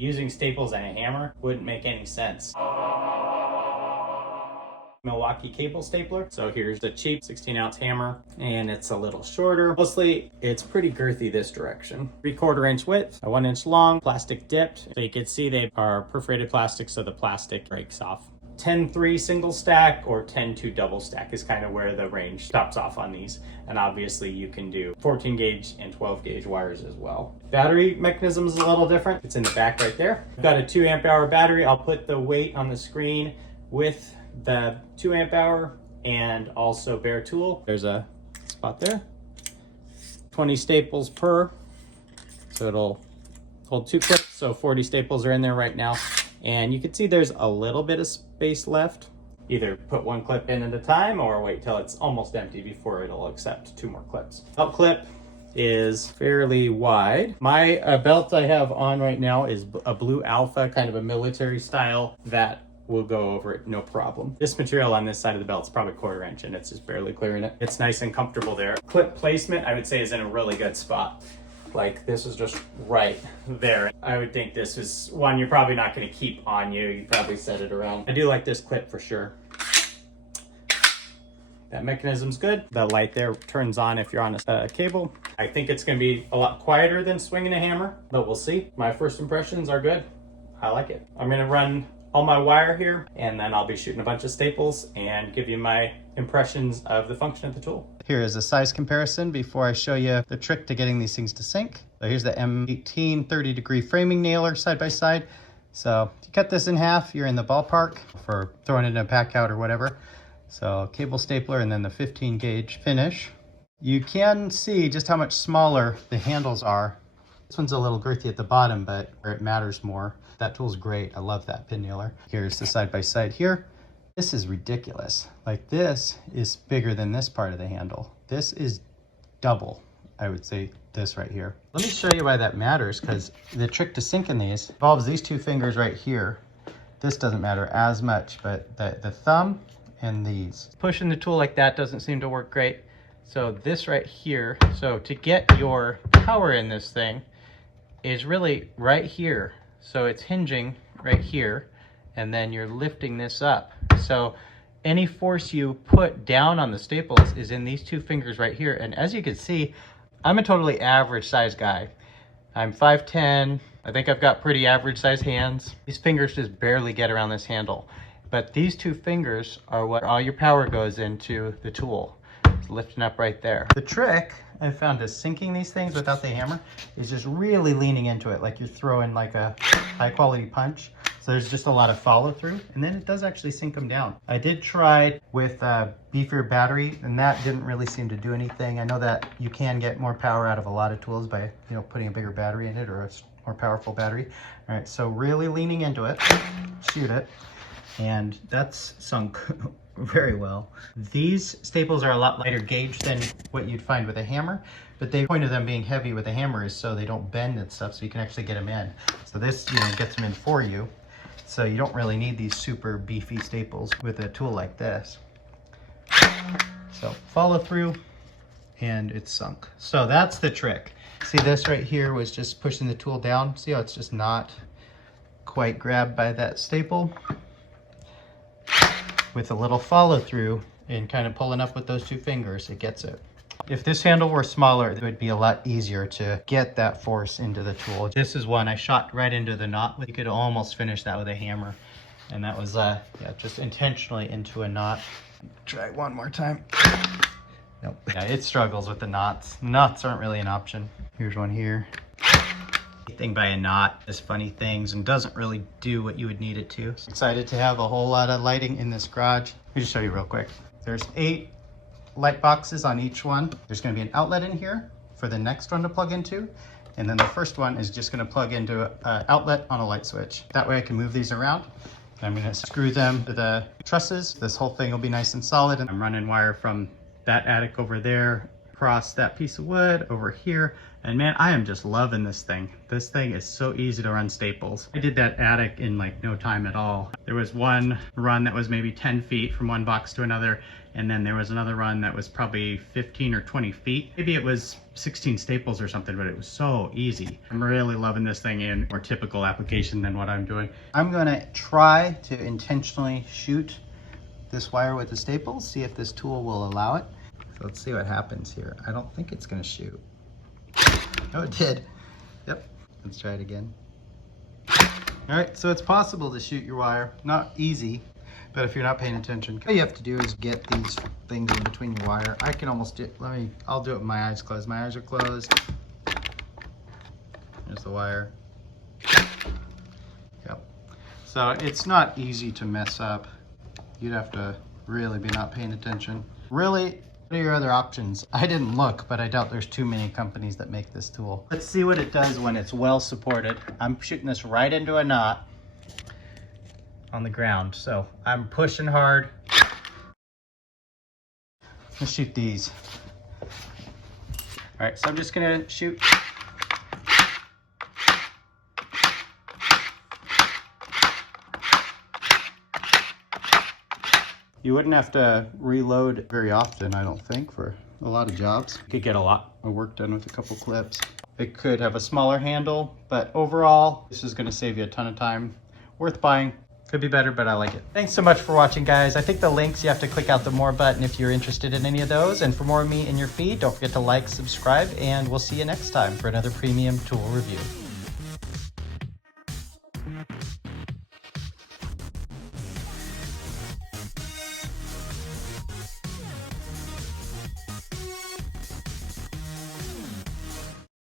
Using staples and a hammer wouldn't make any sense. Milwaukee Cable Stapler. So here's the cheap 16-ounce hammer, and it's a little shorter. Mostly, it's pretty girthy this direction. 3/4 inch width, 1 inch long, plastic dipped. So you can see they are perforated plastic, so the plastic breaks off. 10-3 single stack or 10-2 double stack is kind of where the range stops off on these. And obviously you can do 14 gauge and 12 gauge wires as well. Battery mechanism is a little different. It's in the back right there. I've got a 2 amp hour battery. I'll put the weight on the screen with the 2 amp hour and also bare tool. There's a spot there. 20 staples per, so it'll hold 2 clips. So 40 staples are in there right now. And you can see there's a little bit of space left. Either put 1 clip in at a time or wait till it's almost empty before it'll accept 2 more clips. Belt clip is fairly wide. My belt I have on right now is a blue alpha, kind of a military style that will go over it no problem. This material on this side of the belt is probably 1/4 inch and it's just barely clearing it. It's nice and comfortable there. Clip placement I would say is in a really good spot. Like this is just right there. I would think this is one you're probably not going to keep on you. You probably set it around. I do like this clip for sure. That mechanism's good. The light there turns on if you're on a cable. I think it's going to be a lot quieter than swinging a hammer, but we'll see. My first impressions are good. I like it. I'm going to run all my wire here and then I'll be shooting a bunch of staples and give you my impressions of the function of the tool. Here is a size comparison before I show you the trick to getting these things to sync. So here's the M18 30-degree framing nailer side by side. So if you cut this in half, you're in the ballpark for throwing it in a pack out or whatever. So cable stapler and then the 15 gauge finish. You can see just how much smaller the handles are. This one's a little girthy at the bottom, but where it matters more. That tool's great. I love that pin nailer. Here's the side by side here. This is ridiculous. Like this is bigger than this part of the handle. This is double, I would say, this right here. Let me show you why that matters, because the trick to syncing these involves these 2 fingers right here. This doesn't matter as much, but the thumb and these. Pushing the tool like that doesn't seem to work great. So this right here, so to get your power in this thing is really right here. So it's hinging right here, and then you're lifting this up. So any force you put down on the staples is in these 2 fingers right here. And as you can see, I'm a totally average size guy. I'm 5'10". I think I've got pretty average size hands. These fingers just barely get around this handle. But these 2 fingers are what all your power goes into the tool. It's lifting up right there. The trick I found is syncing these things without the hammer is just really leaning into it, like you're throwing like a high quality punch. So there's just a lot of follow through, and then it does actually sync them down. I did try with a beefier battery, and that didn't really seem to do anything. I know that you can get more power out of a lot of tools by, putting a bigger battery in it or a more powerful battery. All right, so really leaning into it, shoot it, and that's sunk very well. These staples are a lot lighter gauge than what you'd find with a hammer, but the point of them being heavy with a hammer is so they don't bend and stuff, so you can actually get them in. So this, gets them in for you. So you don't really need these super beefy staples with a tool like this. So follow through and it's sunk. So that's the trick. See, this right here was just pushing the tool down. See how it's just not quite grabbed by that staple? With a little follow through and kind of pulling up with those 2 fingers, it gets it. If this handle were smaller, it would be a lot easier to get that force into the tool. This is one I shot right into the knot. You could almost finish that with a hammer. And that was just intentionally into a knot. Try one more time. Nope. Yeah, it struggles with the knots. Knots aren't really an option. Here's one here. Thing by a knot does funny things and doesn't really do what you would need it to. Excited to have a whole lot of lighting in this garage. Let me just show you real quick. There's 8 light boxes on each one. There's going to be an outlet in here for the next one to plug into, and then the first one is just going to plug into an outlet on a light switch. That way I can move these around. I'm going to screw them to the trusses. This whole thing will be nice and solid, and I'm running wire from that attic over there across that piece of wood over here. And man, I am just loving this thing. This thing is so easy to run staples. I did that attic in like no time at all. There was one run that was maybe 10 feet from one box to another, And then there was another run that was probably 15 or 20 feet. Maybe it was 16 staples or something, but it was so easy. I'm really loving this thing in more typical application than what I'm doing. I'm gonna try to intentionally shoot this wire with the staples, see if this tool will allow it. So let's see what happens here. I don't think it's gonna shoot. Oh, it did. Yep, let's try it again. All right, so it's possible to shoot your wire. Not easy, but if you're not paying attention, all you have to do is get these things in between your wire. I can almost do, I'll do it with my eyes closed. My eyes are closed. There's the wire. Yep. So it's not easy to mess up. You'd have to really be not paying attention. Really, what are your other options? I didn't look, but I doubt there's too many companies that make this tool. Let's see what it does when it's well supported. I'm shooting this right into a knot on the ground. So I'm pushing hard. Let's shoot these. All right, so I'm just gonna shoot. You wouldn't have to reload very often, I don't think, for a lot of jobs. You could get a lot of work done with a couple clips. It could have a smaller handle, but overall, this is gonna save you a ton of time. Worth buying. Could be better, but I like it. Thanks so much for watching, guys. I think the links, you have to click out the more button if you're interested in any of those. And for more of me in your feed, don't forget to like, subscribe, and we'll see you next time for another premium tool review.